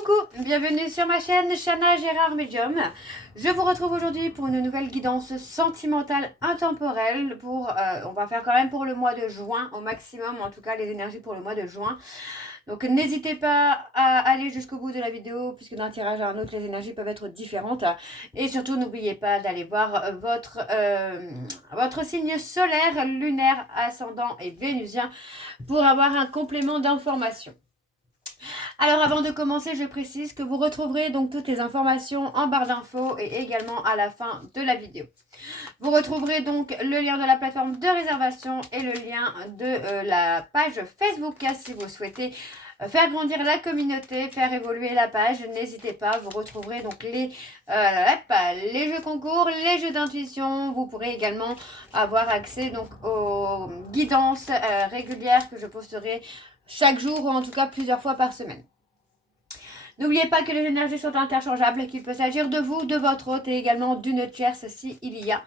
Coucou, bienvenue sur ma chaîne Chana Gérard Medium. Je vous retrouve aujourd'hui pour une nouvelle guidance sentimentale intemporelle. On va faire quand même pour le mois de juin au maximum, en tout cas les énergies pour le mois de juin. Donc n'hésitez pas à aller jusqu'au bout de la vidéo puisque d'un tirage à un autre les énergies peuvent être différentes. Et surtout n'oubliez pas d'aller voir votre signe solaire, lunaire, ascendant et vénusien pour avoir un complément d'information. Alors avant de commencer, je précise que vous retrouverez donc toutes les informations en barre d'infos et également à la fin de la vidéo. Vous retrouverez donc le lien de la plateforme de réservation et le lien de la page Facebook si vous souhaitez faire grandir la communauté, faire évoluer la page. N'hésitez pas, vous retrouverez donc les jeux concours, les jeux d'intuition. Vous pourrez également avoir accès donc aux guidances régulières que je posterai chaque jour ou en tout cas plusieurs fois par semaine. N'oubliez pas que les énergies sont interchangeables, qu'il peut s'agir de vous, de votre hôte et également d'une tierce s'il y a.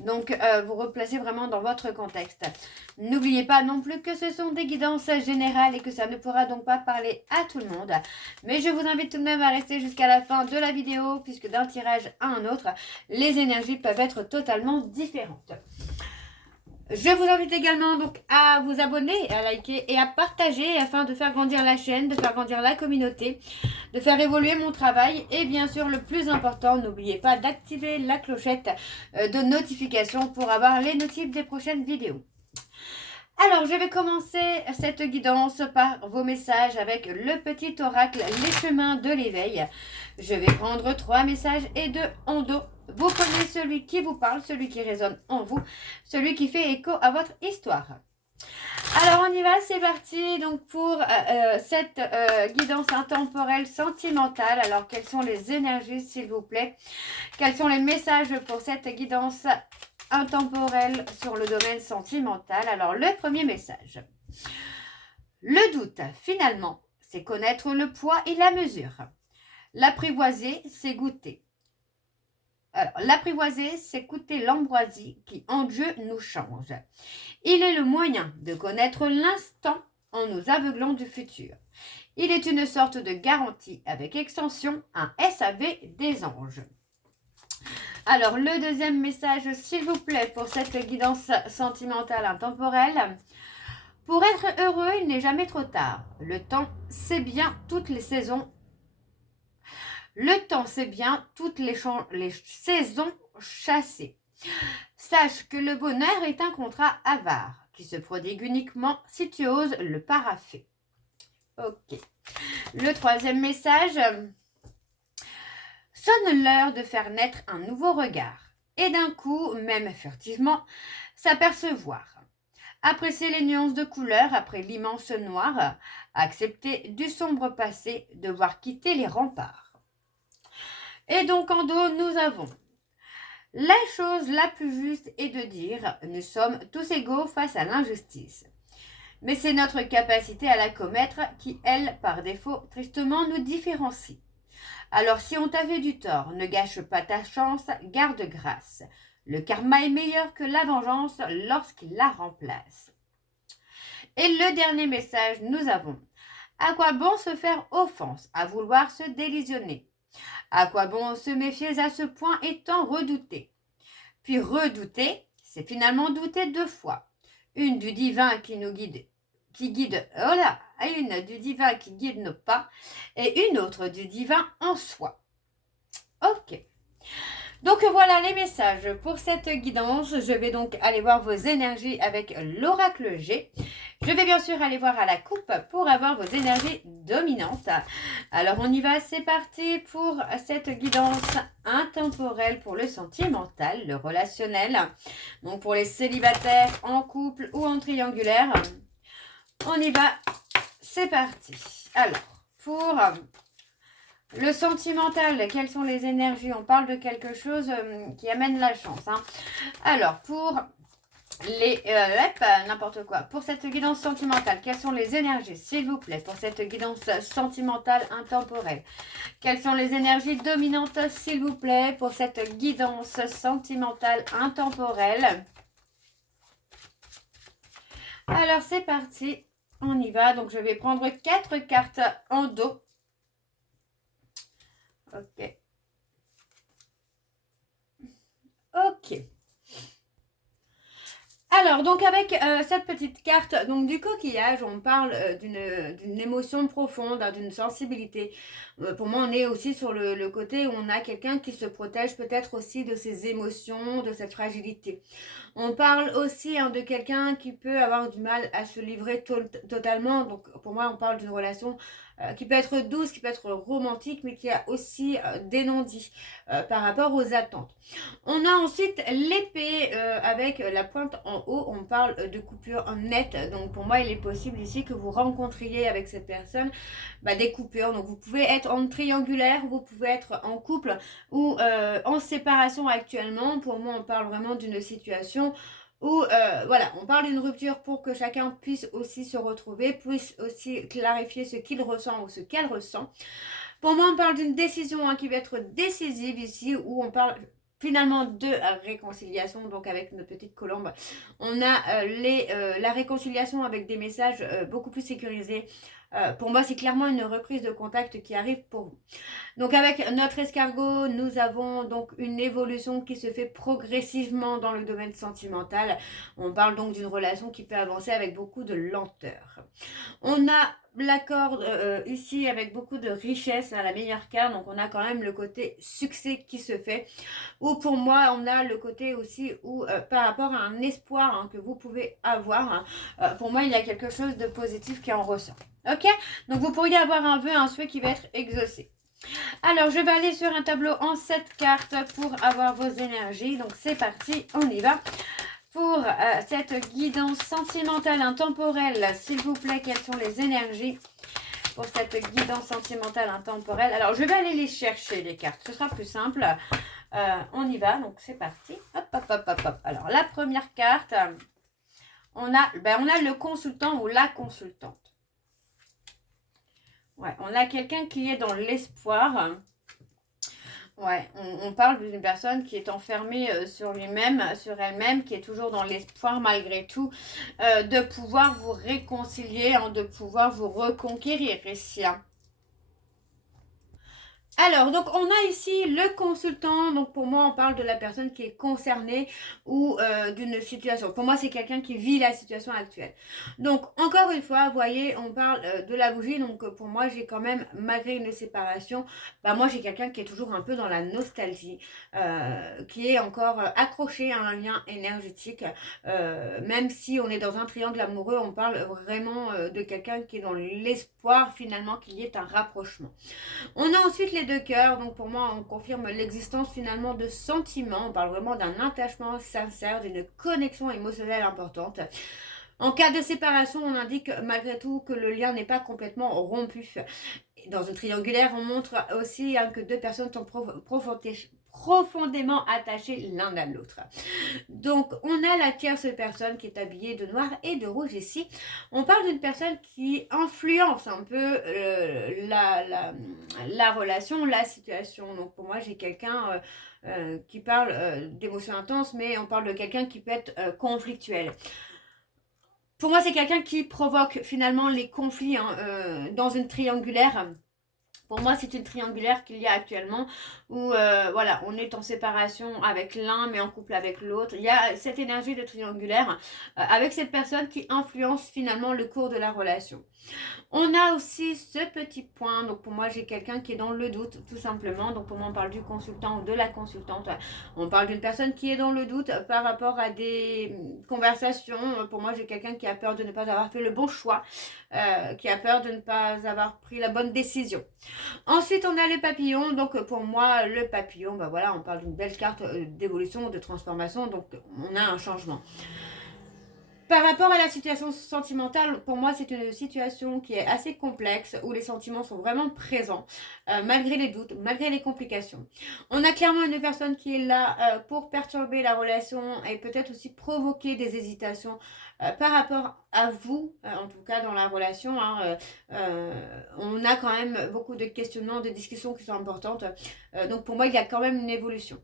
Donc, vous replacez vraiment dans votre contexte. N'oubliez pas non plus que ce sont des guidances générales et que ça ne pourra donc pas parler à tout le monde. Mais je vous invite tout de même à rester jusqu'à la fin de la vidéo puisque d'un tirage à un autre, les énergies peuvent être totalement différentes. Je vous invite également donc à vous abonner, à liker et à partager afin de faire grandir la chaîne, de faire grandir la communauté, de faire évoluer mon travail et bien sûr le plus important, n'oubliez pas d'activer la clochette de notification pour avoir les notifs des prochaines vidéos. Alors, je vais commencer cette guidance par vos messages avec le petit oracle, les chemins de l'éveil. Je vais prendre 3 messages et 2 en dos. Vous prenez celui qui vous parle, celui qui résonne en vous, celui qui fait écho à votre histoire. Alors, on y va, c'est parti. Donc, pour cette guidance intemporelle sentimentale, alors, quelles sont les énergies, s'il vous plaît? Quels sont les messages pour cette guidance intemporelle sur le domaine sentimental? Alors, le premier message. Le doute, finalement, c'est connaître le poids et la mesure. L'apprivoiser, c'est goûter. Alors, l'apprivoiser, c'est goûter l'ambroisie qui en Dieu nous change. Il est le moyen de connaître l'instant en nous aveuglant du futur. Il est une sorte de garantie avec extension, un SAV des anges. Alors, le deuxième message, s'il vous plaît, pour cette guidance sentimentale intemporelle. Pour être heureux, il n'est jamais trop tard. Le temps, c'est bien toutes les saisons. Le temps, c'est bien toutes les saisons chassées. Sache que le bonheur est un contrat avare qui se prodigue uniquement si tu oses le paraffer. Ok. Le troisième message. Sonne l'heure de faire naître un nouveau regard et d'un coup, même furtivement, s'apercevoir. Apprécier les nuances de couleurs après l'immense noir, accepter du sombre passé, devoir quitter les remparts. Et donc en dos, nous avons la chose la plus juste est de dire nous sommes tous égaux face à l'injustice. Mais c'est notre capacité à la commettre qui, elle, par défaut, tristement nous différencie. Alors si on t'avait du tort, ne gâche pas ta chance, garde grâce. Le karma est meilleur que la vengeance lorsqu'il la remplace. Et le dernier message, nous avons à quoi bon se faire offense, à vouloir se délusionner? À quoi bon se méfier à ce point étant redouté? Puis redouter, c'est finalement douter 2 fois. Une du divin qui nous guide, une du divin qui guide nos pas et une autre du divin en soi. Ok. Donc voilà les messages pour cette guidance. Je vais donc aller voir vos énergies avec l'oracle G. Je vais bien sûr aller voir à la coupe pour avoir vos énergies dominantes. Alors on y va, c'est parti pour cette guidance intemporelle pour le sentimental, le relationnel. Donc pour les célibataires en couple ou en triangulaire. On y va, c'est parti. Alors pour le sentimental, quelles sont les énergies? On parle de quelque chose qui amène la chance. Hein. Alors, pour les... n'importe quoi. Pour cette guidance sentimentale, quelles sont les énergies, s'il vous plaît, pour cette guidance sentimentale intemporelle? Quelles sont les énergies dominantes, s'il vous plaît, pour cette guidance sentimentale intemporelle? Alors, c'est parti. On y va. Donc, je vais prendre 4 cartes en dos. Ok. Ok. Alors, donc avec cette petite carte donc du coquillage, on parle d'une émotion profonde, hein, d'une sensibilité. Pour moi, on est aussi sur le côté où on a quelqu'un qui se protège peut-être aussi de ses émotions, de cette fragilité. On parle aussi hein, de quelqu'un qui peut avoir du mal à se livrer totalement. Donc pour moi, on parle d'une relation qui peut être douce, qui peut être romantique, mais qui a aussi des non-dits par rapport aux attentes. On a ensuite l'épée avec la pointe en haut. On parle de coupure nette. Donc pour moi, il est possible ici que vous rencontriez avec cette personne des coupures. Donc vous pouvez être en triangulaire, vous pouvez être en couple ou en séparation actuellement. Pour moi, on parle vraiment d'une situation où voilà, on parle d'une rupture pour que chacun puisse aussi se retrouver, puisse aussi clarifier ce qu'il ressent ou ce qu'elle ressent. Pour moi, on parle d'une décision qui va être décisive ici, où on parle finalement de réconciliation, donc avec notre petite colombe. On a la réconciliation avec des messages beaucoup plus sécurisés. Pour moi, c'est clairement une reprise de contact qui arrive pour vous. Donc avec notre escargot, nous avons donc une évolution qui se fait progressivement dans le domaine sentimental. On parle donc d'une relation qui peut avancer avec beaucoup de lenteur. On a l'accord ici avec beaucoup de richesse, hein, la meilleure carte, donc on a quand même le côté succès qui se fait. Ou pour moi, on a le côté aussi où par rapport à un espoir hein, que vous pouvez avoir, hein, pour moi, il y a quelque chose de positif qui en ressort. Ok? Donc vous pourriez avoir un vœu, un souhait qui va être exaucé. Alors, je vais aller sur un tableau en 7 cartes pour avoir vos énergies. Donc, c'est parti, on y va. Pour cette guidance sentimentale intemporelle, s'il vous plaît, quelles sont les énergies pour cette guidance sentimentale intemporelle? Alors, je vais aller les chercher, les cartes. Ce sera plus simple. On y va, donc c'est parti. Hop, hop, hop, hop, hop. Alors, la première carte, on a le consultant ou la consultante. Ouais, on a quelqu'un qui est dans l'espoir. Ouais, on parle d'une personne qui est enfermée sur lui-même, sur elle-même, qui est toujours dans l'espoir malgré tout de pouvoir vous réconcilier, hein, de pouvoir vous reconquérir ici. Hein. Alors, donc on a ici le consultant, donc pour moi on parle de la personne qui est concernée ou d'une situation. Pour moi c'est quelqu'un qui vit la situation actuelle. Donc encore une fois, vous voyez, on parle de la bougie, donc pour moi j'ai quand même, malgré une séparation, moi j'ai quelqu'un qui est toujours un peu dans la nostalgie, qui est encore accroché à un lien énergétique, même si on est dans un triangle amoureux, on parle vraiment de quelqu'un qui est dans l'espoir finalement qu'il y ait un rapprochement. On a ensuite les deux cœurs, donc pour moi on confirme l'existence finalement de sentiments, on parle vraiment d'un attachement sincère, d'une connexion émotionnelle importante. En cas de séparation, on indique malgré tout que le lien n'est pas complètement rompu. Dans une triangulaire, on montre aussi que deux personnes sont profondément attachées l'un à l'autre. Donc, on a la tierce personne qui est habillée de noir et de rouge ici. On parle d'une personne qui influence un peu la relation, la situation. Donc, pour moi, j'ai quelqu'un qui parle d'émotions intenses, mais on parle de quelqu'un qui peut être conflictuel. Pour moi, c'est quelqu'un qui provoque finalement les conflits hein, dans une triangulaire. Pour moi, c'est une triangulaire qu'il y a actuellement où voilà, on est en séparation avec l'un mais en couple avec l'autre. Il y a cette énergie de triangulaire avec cette personne qui influence finalement le cours de la relation. On a aussi ce petit point, donc pour moi j'ai quelqu'un qui est dans le doute tout simplement, donc pour moi on parle du consultant ou de la consultante, on parle d'une personne qui est dans le doute par rapport à des conversations, pour moi j'ai quelqu'un qui a peur de ne pas avoir fait le bon choix, qui a peur de ne pas avoir pris la bonne décision. Ensuite on a le papillon, donc pour moi le papillon, voilà, on parle d'une belle carte d'évolution, de transformation, donc on a un changement. Par rapport à la situation sentimentale, pour moi, c'est une situation qui est assez complexe, où les sentiments sont vraiment présents, malgré les doutes, malgré les complications. On a clairement une personne qui est là pour perturber la relation et peut-être aussi provoquer des hésitations par rapport à vous, en tout cas dans la relation. Hein, on a quand même beaucoup de questionnements, de discussions qui sont importantes. Donc pour moi, il y a quand même une évolution.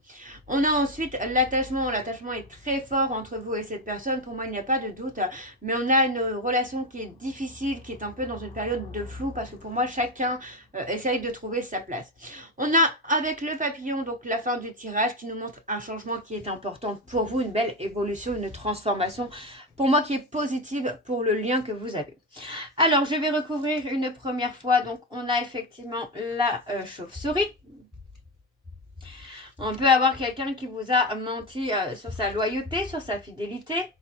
On a ensuite l'attachement. L'attachement est très fort entre vous et cette personne. Pour moi, il n'y a pas de doute, mais on a une relation qui est difficile, qui est un peu dans une période de flou, parce que pour moi, chacun essaye de trouver sa place. On a avec le papillon, donc la fin du tirage, qui nous montre un changement qui est important pour vous, une belle évolution, une transformation, pour moi qui est positive pour le lien que vous avez. Alors, je vais recouvrir une première fois, donc on a effectivement la chauve-souris. On peut avoir quelqu'un qui vous a menti sur sa loyauté, sur sa fidélité.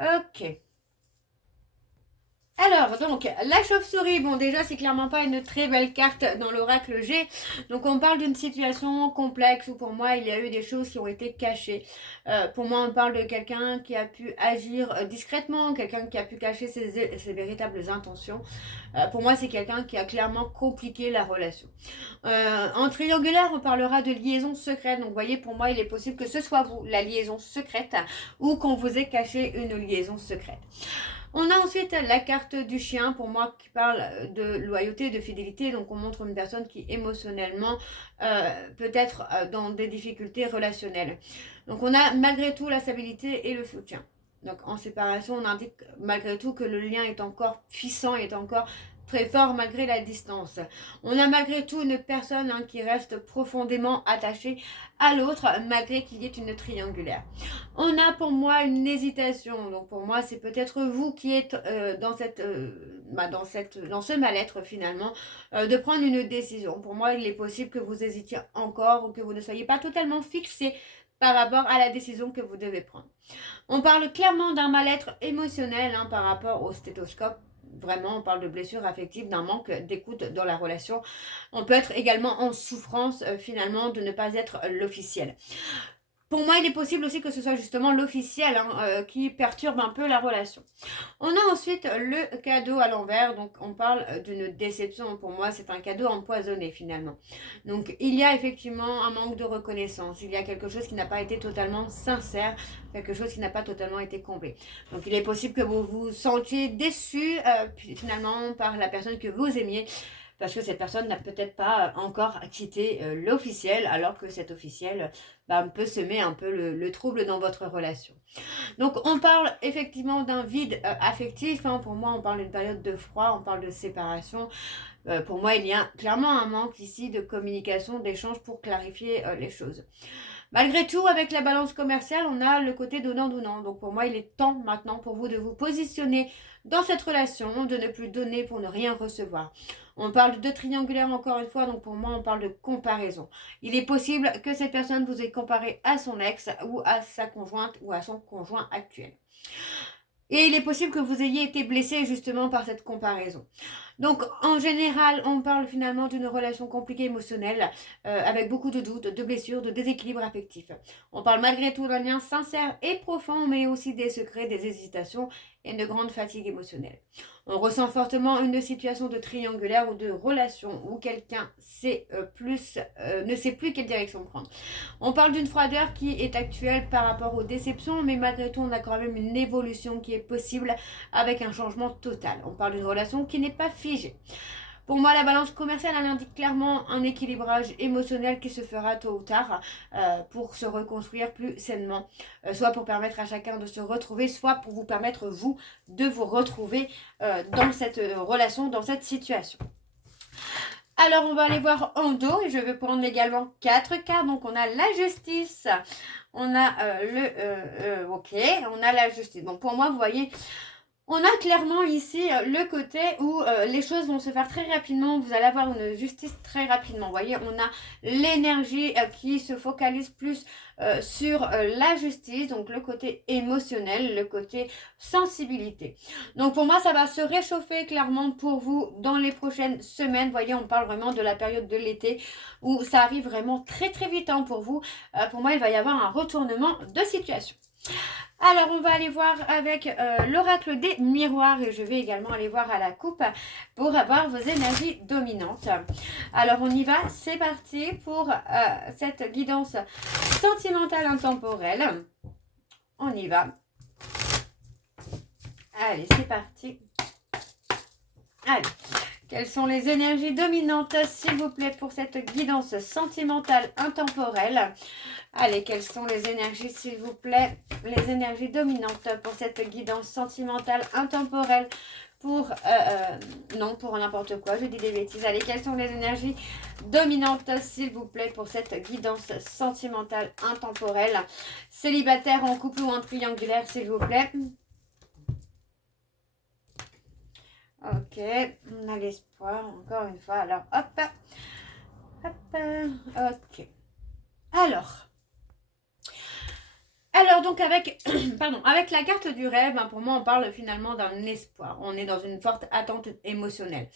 Ok. Alors, donc, la chauve-souris, bon, déjà, c'est clairement pas une très belle carte dans l'oracle G. Donc, on parle d'une situation complexe où, pour moi, il y a eu des choses qui ont été cachées. Pour moi, on parle de quelqu'un qui a pu agir discrètement, quelqu'un qui a pu cacher ses véritables intentions. Pour moi, c'est quelqu'un qui a clairement compliqué la relation. En triangulaire, on parlera de liaison secrète. Donc, vous voyez, pour moi, il est possible que ce soit vous, la liaison secrète, ou qu'on vous ait caché une liaison secrète. On a ensuite la carte du chien, pour moi, qui parle de loyauté, de fidélité. Donc, on montre une personne qui, émotionnellement, peut être dans des difficultés relationnelles. Donc, on a malgré tout la stabilité et le soutien. Donc, en séparation, on indique malgré tout que le lien est encore puissant, est encore très fort malgré la distance. On a malgré tout une personne qui reste profondément attachée à l'autre malgré qu'il y ait une triangulaire. On a pour moi une hésitation. Donc pour moi, c'est peut-être vous qui êtes dans ce mal-être finalement, de prendre une décision. Pour moi, il est possible que vous hésitiez encore ou que vous ne soyez pas totalement fixé par rapport à la décision que vous devez prendre. On parle clairement d'un mal-être émotionnel par rapport au stéthoscope. Vraiment, on parle de blessures affectives, d'un manque d'écoute dans la relation. On peut être également en souffrance finalement de ne pas être l'officiel. Pour moi, il est possible aussi que ce soit justement l'officiel qui perturbe un peu la relation. On a ensuite le cadeau à l'envers. Donc, on parle d'une déception. Pour moi, c'est un cadeau empoisonné finalement. Donc, il y a effectivement un manque de reconnaissance. Il y a quelque chose qui n'a pas été totalement sincère. Quelque chose qui n'a pas totalement été comblé. Donc, il est possible que vous vous sentiez déçu finalement par la personne que vous aimiez. Parce que cette personne n'a peut-être pas encore quitté l'officiel, alors que cet officiel peut semer un peu le trouble dans votre relation. Donc on parle effectivement d'un vide affectif. Pour moi, on parle d'une période de froid, on parle de séparation. Pour moi, il y a clairement un manque ici de communication, d'échange pour clarifier les choses. Malgré tout, avec la balance commerciale, on a le côté donnant-donnant. Donc pour moi, il est temps maintenant pour vous de vous positionner dans cette relation, de ne plus donner pour ne rien recevoir. On parle de triangulaire encore une fois, donc pour moi, on parle de comparaison. Il est possible que cette personne vous ait comparé à son ex ou à sa conjointe ou à son conjoint actuel. Et il est possible que vous ayez été blessé justement par cette comparaison. Donc, en général, on parle finalement d'une relation compliquée émotionnelle, avec beaucoup de doutes, de blessures, de déséquilibre affectif. On parle malgré tout d'un lien sincère et profond, mais aussi des secrets, des hésitations et de grande fatigue émotionnelle. On ressent fortement une situation de triangulaire ou de relation où quelqu'un ne sait plus quelle direction prendre. On parle d'une froideur qui est actuelle par rapport aux déceptions, mais malgré tout, on a quand même une évolution qui est possible avec un changement total. On parle d'une relation qui n'est pas figée. Pour moi, la balance commerciale, elle indique clairement un équilibrage émotionnel qui se fera tôt ou tard pour se reconstruire plus sainement. Soit pour permettre à chacun de se retrouver, soit pour vous permettre, vous, de vous retrouver dans cette relation, dans cette situation. Alors, on va aller voir en dos et je vais prendre également 4 cartes. Donc, on a la justice, on a on a la justice. Donc, pour moi, vous voyez, on a clairement ici le côté où les choses vont se faire très rapidement. Vous allez avoir une justice très rapidement. Vous voyez, on a l'énergie qui se focalise plus sur la justice, donc le côté émotionnel, le côté sensibilité. Donc pour moi, ça va se réchauffer clairement pour vous dans les prochaines semaines. Vous voyez, on parle vraiment de la période de l'été où ça arrive vraiment très très vite pour vous. Pour moi, il va y avoir un retournement de situation. Alors, on va aller voir avec l'oracle des miroirs et je vais également aller voir à la coupe pour avoir vos énergies dominantes. Alors, on y va. C'est parti pour cette guidance sentimentale intemporelle. On y va. Allez, c'est parti. Allez. Quelles sont les énergies dominantes, s'il vous plaît, pour cette guidance sentimentale intemporelle? Allez, quelles sont les énergies, s'il vous plaît, les énergies dominantes pour cette guidance sentimentale intemporelle pour... non, pour n'importe quoi, je dis des bêtises. Allez, quelles sont les énergies dominantes, s'il vous plaît, pour cette guidance sentimentale intemporelle? Célibataire, en couple ou en triangulaire, s'il vous plaît. Ok, on a l'espoir, encore une fois. Alors, hop, ok. Alors donc avec, pardon, avec la carte du rêve, pour moi on parle finalement d'un espoir. On est dans une forte attente émotionnelle.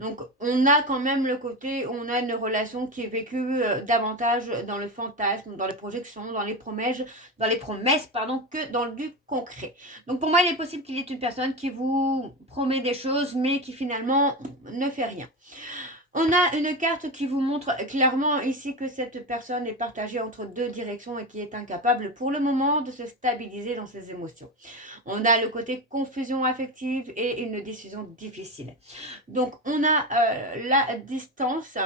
Donc on a quand même le côté où on a une relation qui est vécue davantage dans le fantasme, dans les projections, dans les promesses, que dans du concret. Donc pour moi il est possible qu'il y ait une personne qui vous promet des choses mais qui finalement ne fait rien. On a une carte qui vous montre clairement ici que cette personne est partagée entre deux directions et qui est incapable pour le moment de se stabiliser dans ses émotions. On a le côté confusion affective et une décision difficile. Donc on a la distance.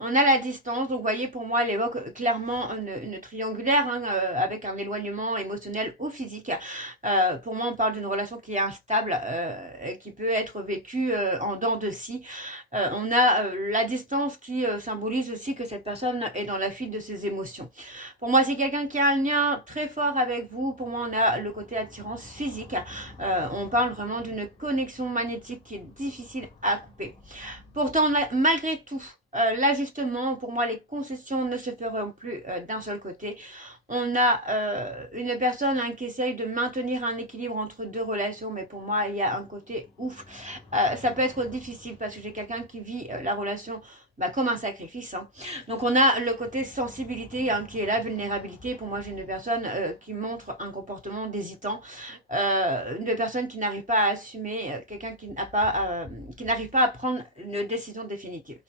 On a la distance, donc vous voyez, pour moi, elle évoque clairement une triangulaire avec un éloignement émotionnel ou physique. Pour moi, on parle d'une relation qui est instable, qui peut être vécue en dents de scie. On a la distance qui symbolise aussi que cette personne est dans la fuite de ses émotions. Pour moi, c'est quelqu'un qui a un lien très fort avec vous. Pour moi, on a le côté attirance physique. On parle vraiment d'une connexion magnétique qui est difficile à couper. Pourtant, malgré tout, l'ajustement, pour moi, les concessions ne se feront plus d'un seul côté. On a une personne qui essaye de maintenir un équilibre entre deux relations, mais pour moi, il y a un côté ouf. Ça peut être difficile parce que j'ai quelqu'un qui vit la relation comme un sacrifice. Donc on a le côté sensibilité qui est la vulnérabilité. Pour moi, j'ai une personne qui montre un comportement d'hésitant, une personne qui n'arrive pas à assumer, quelqu'un qui n'arrive pas à prendre une décision définitive.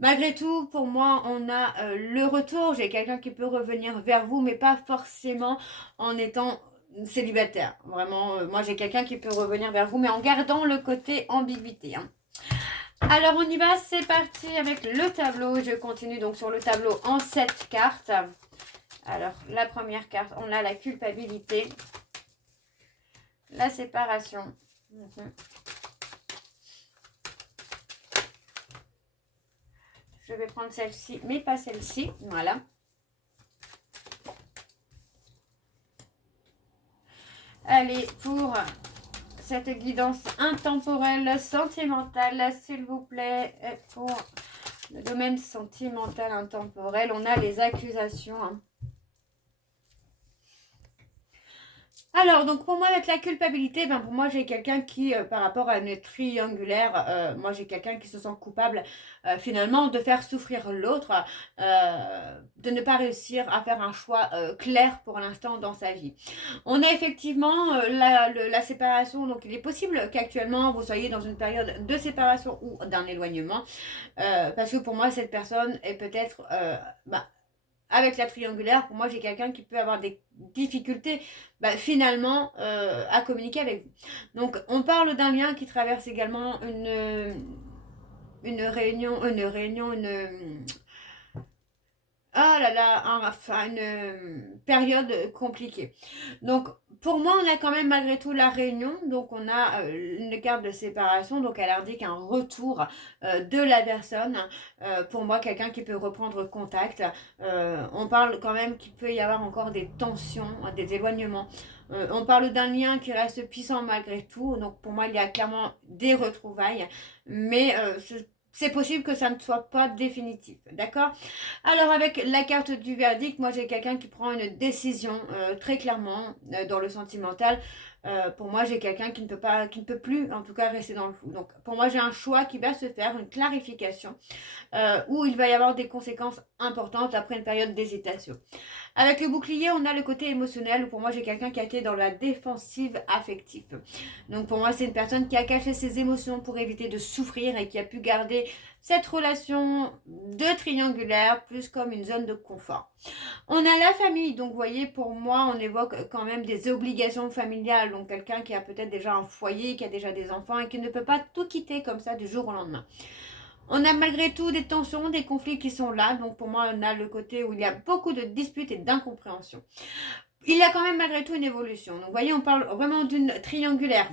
Malgré tout, pour moi, on a le retour. J'ai quelqu'un qui peut revenir vers vous, mais pas forcément en étant célibataire. Vraiment, moi, j'ai quelqu'un qui peut revenir vers vous, mais en gardant le côté ambiguïté. Alors, on y va. C'est parti avec le tableau. Je continue donc sur le tableau en 7 cartes. Alors, la première carte, on a la culpabilité, la séparation. Je vais prendre celle-ci, mais pas celle-ci. Voilà. Allez, pour cette guidance intemporelle, sentimentale, s'il vous plaît, pour le domaine sentimental intemporel, on a les accusations. Alors, donc pour moi, avec la culpabilité, pour moi, j'ai quelqu'un qui, par rapport à une triangulaire, moi, j'ai quelqu'un qui se sent coupable, finalement, de faire souffrir l'autre, de ne pas réussir à faire un choix clair pour l'instant dans sa vie. On a effectivement la séparation, donc il est possible qu'actuellement, vous soyez dans une période de séparation ou d'un éloignement, parce que pour moi, cette personne est peut-être... avec la triangulaire, pour moi, j'ai quelqu'un qui peut avoir des difficultés finalement à communiquer avec vous. Donc, on parle d'un lien qui traverse également une période compliquée. Donc, pour moi, on a quand même malgré tout la réunion. Donc, on a une carte de séparation. Donc, elle indique un retour de la personne. Pour moi, quelqu'un qui peut reprendre contact. On parle quand même qu'il peut y avoir encore des tensions, des éloignements. On parle d'un lien qui reste puissant malgré tout. Donc, pour moi, il y a clairement des retrouvailles. Mais c'est possible que ça ne soit pas définitif, d'accord? Alors avec la carte du verdict, moi j'ai quelqu'un qui prend une décision très clairement dans le sentimental. Pour moi j'ai quelqu'un qui ne peut plus en tout cas rester dans le flou. Donc pour moi j'ai un choix qui va se faire, une clarification où il va y avoir des conséquences importantes après une période d'hésitation. Avec le bouclier, on a le côté émotionnel où pour moi j'ai quelqu'un qui a été dans la défensive affective. Donc pour moi c'est une personne qui a caché ses émotions pour éviter de souffrir et qui a pu garder cette relation de triangulaire plus comme une zone de confort. On a la famille, donc vous voyez, pour moi, on évoque quand même des obligations familiales. Donc quelqu'un qui a peut-être déjà un foyer, qui a déjà des enfants et qui ne peut pas tout quitter comme ça du jour au lendemain. On a malgré tout des tensions, des conflits qui sont là. Donc pour moi, on a le côté où il y a beaucoup de disputes et d'incompréhension. Il y a quand même malgré tout une évolution. Donc vous voyez, on parle vraiment d'une triangulaire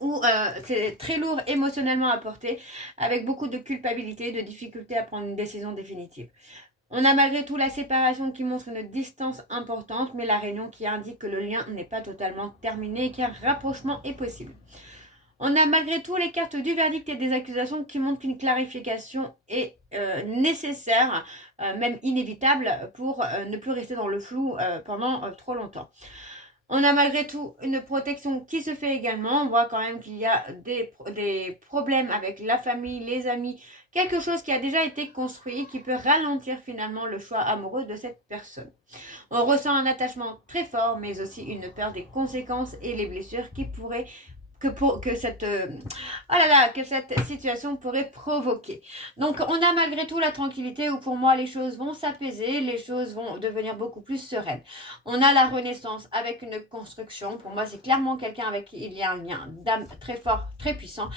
où c'est très lourd émotionnellement à porter, avec beaucoup de culpabilité, de difficulté à prendre une décision définitive. On a malgré tout la séparation qui montre une distance importante, mais la réunion qui indique que le lien n'est pas totalement terminé et qu'un rapprochement est possible. On a malgré tout les cartes du verdict et des accusations qui montrent qu'une clarification est nécessaire, même inévitable, pour ne plus rester dans le flou pendant trop longtemps. On a malgré tout une protection qui se fait également. On voit quand même qu'il y a des problèmes avec la famille, les amis, quelque chose qui a déjà été construit, qui peut ralentir finalement le choix amoureux de cette personne. On ressent un attachement très fort, mais aussi une peur des conséquences et les blessures qui pourraient que cette situation pourrait provoquer. Donc on a malgré tout la tranquillité où pour moi les choses vont s'apaiser, les choses vont devenir beaucoup plus sereines. On a la renaissance avec une construction. Pour moi c'est clairement quelqu'un avec qui il y a un lien d'âme très fort, très puissant.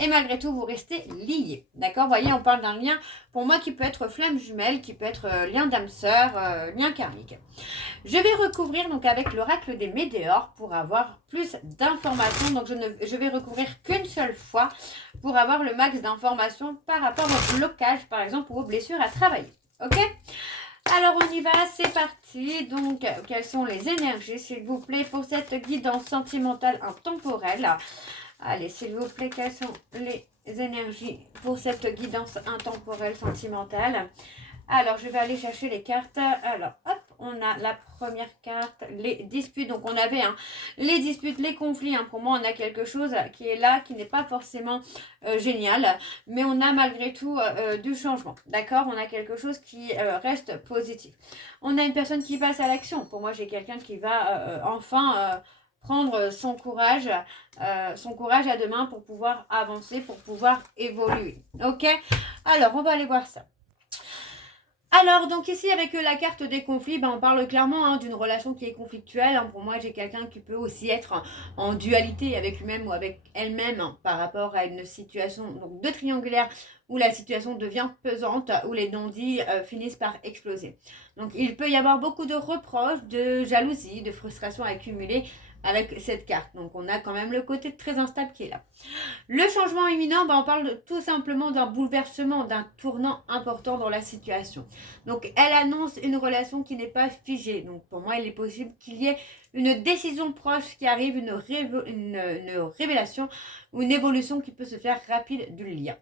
Et malgré tout, vous restez liés. D'accord? Vous voyez, on parle d'un lien, pour moi, qui peut être flamme jumelle, qui peut être lien d'âme sœur, lien karmique. Je vais recouvrir donc avec l'oracle des météores pour avoir plus d'informations. Donc je vais recouvrir qu'une seule fois pour avoir le max d'informations par rapport au blocage, par exemple, ou aux blessures à travailler. Ok? Alors on y va, c'est parti. Donc quelles sont les énergies, s'il vous plaît, pour cette guidance sentimentale intemporelle? Allez, s'il vous plaît, quelles sont les énergies pour cette guidance intemporelle sentimentale? Alors, je vais aller chercher les cartes. Alors, hop, on a la première carte, les disputes. Donc, on avait les disputes, les conflits. Pour moi, on a quelque chose qui est là, qui n'est pas forcément génial. Mais on a malgré tout du changement. D'accord? On a quelque chose qui reste positif. On a une personne qui passe à l'action. Pour moi, j'ai quelqu'un qui va enfin prendre son courage à deux mains pour pouvoir avancer, pour pouvoir évoluer. Ok? Alors, on va aller voir ça. Alors, donc ici, avec la carte des conflits, on parle clairement d'une relation qui est conflictuelle. Pour moi, j'ai quelqu'un qui peut aussi être en dualité avec lui-même ou avec elle-même par rapport à une situation donc, de triangulaire où la situation devient pesante, où les non-dits finissent par exploser. Donc, il peut y avoir beaucoup de reproches, de jalousie, de frustration accumulée avec cette carte. Donc, on a quand même le côté très instable qui est là. Le changement imminent, on parle tout simplement d'un bouleversement, d'un tournant important dans la situation. Donc, elle annonce une relation qui n'est pas figée. Donc, pour moi, il est possible qu'il y ait une décision proche qui arrive, une révélation ou une évolution qui peut se faire rapide du lien.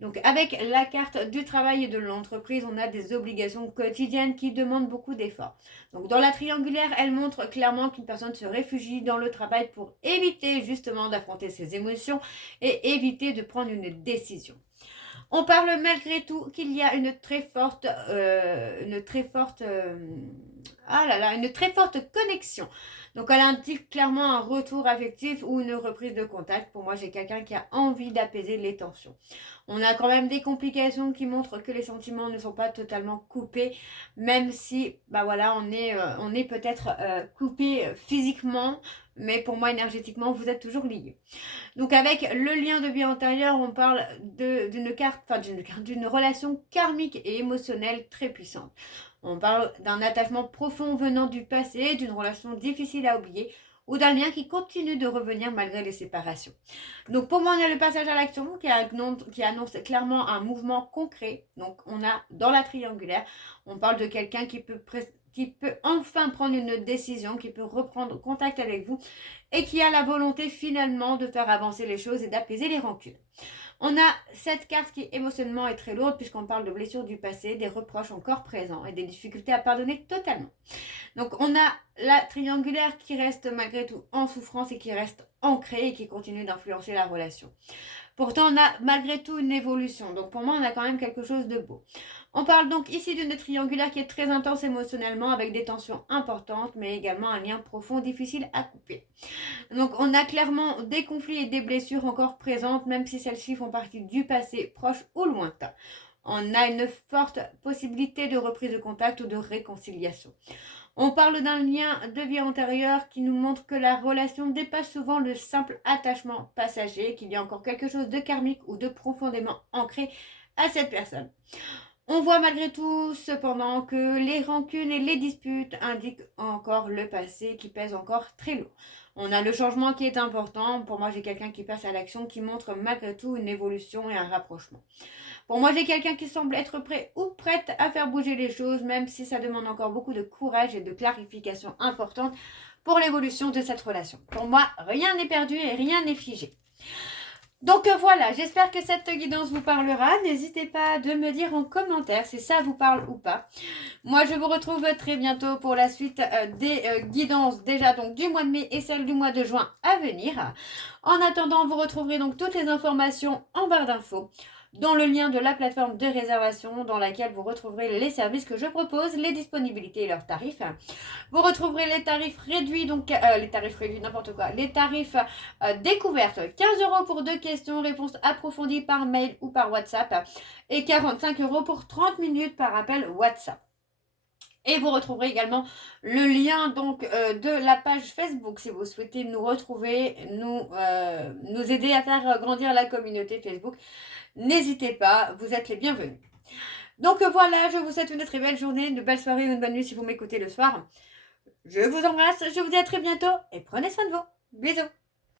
Donc avec la carte du travail et de l'entreprise, on a des obligations quotidiennes qui demandent beaucoup d'efforts. Donc dans la triangulaire, elle montre clairement qu'une personne se réfugie dans le travail pour éviter justement d'affronter ses émotions et éviter de prendre une décision. On parle malgré tout qu'il y a une très forte connexion. Donc elle indique clairement un retour affectif ou une reprise de contact. Pour moi, j'ai quelqu'un qui a envie d'apaiser les tensions. On a quand même des complications qui montrent que les sentiments ne sont pas totalement coupés, même si on est peut-être coupé physiquement, mais pour moi énergétiquement vous êtes toujours liés. Donc avec le lien de vie antérieur, on parle d'une relation karmique et émotionnelle très puissante. On parle d'un attachement profond venant du passé, d'une relation difficile à oublier ou d'un lien qui continue de revenir malgré les séparations. Donc pour moi, on a le passage à l'action qui annonce clairement un mouvement concret. Donc on a dans la triangulaire, on parle de quelqu'un qui peut enfin prendre une décision, qui peut reprendre contact avec vous et qui a la volonté finalement de faire avancer les choses et d'apaiser les rancunes. On a cette carte qui émotionnellement est très lourde puisqu'on parle de blessures du passé, des reproches encore présents et des difficultés à pardonner totalement. Donc on a la triangulaire qui reste malgré tout en souffrance et qui reste ancrée et qui continue d'influencer la relation. Pourtant, on a malgré tout une évolution. Donc pour moi, on a quand même quelque chose de beau. On parle donc ici d'une triangulaire qui est très intense émotionnellement avec des tensions importantes, mais également un lien profond difficile à couper. Donc on a clairement des conflits et des blessures encore présentes, même si celles-ci font partie du passé proche ou lointain. on a une forte possibilité de reprise de contact ou de réconciliation. On parle d'un lien de vie antérieure qui nous montre que la relation dépasse souvent le simple attachement passager, qu'il y a encore quelque chose de karmique ou de profondément ancré à cette personne. On voit malgré tout, cependant, que les rancunes et les disputes indiquent encore le passé qui pèse encore très lourd. On a le changement qui est important. Pour moi, j'ai quelqu'un qui passe à l'action, qui montre malgré tout une évolution et un rapprochement. Pour moi, j'ai quelqu'un qui semble être prêt ou prête à faire bouger les choses, même si ça demande encore beaucoup de courage et de clarification importante pour l'évolution de cette relation. Pour moi, rien n'est perdu et rien n'est figé. Donc voilà, j'espère que cette guidance vous parlera. N'hésitez pas de me dire en commentaire si ça vous parle ou pas. Moi, je vous retrouve très bientôt pour la suite des guidances déjà donc du mois de mai et celle du mois de juin à venir. En attendant, vous retrouverez donc toutes les informations en barre d'infos, dont le lien de la plateforme de réservation dans laquelle vous retrouverez les services que je propose, les disponibilités et leurs tarifs. Vous retrouverez les tarifs réduits, donc les tarifs réduits, n'importe quoi, les tarifs découvertes, 15 € pour 2 questions, réponses approfondies par mail ou par WhatsApp et 45 € pour 30 minutes par appel WhatsApp. Et vous retrouverez également le lien donc de la page Facebook si vous souhaitez nous retrouver, nous aider à faire grandir la communauté Facebook. N'hésitez pas, vous êtes les bienvenus. Donc voilà, je vous souhaite une très belle journée, une belle soirée ou une bonne nuit si vous m'écoutez le soir. Je vous embrasse, je vous dis à très bientôt et prenez soin de vous. Bisous.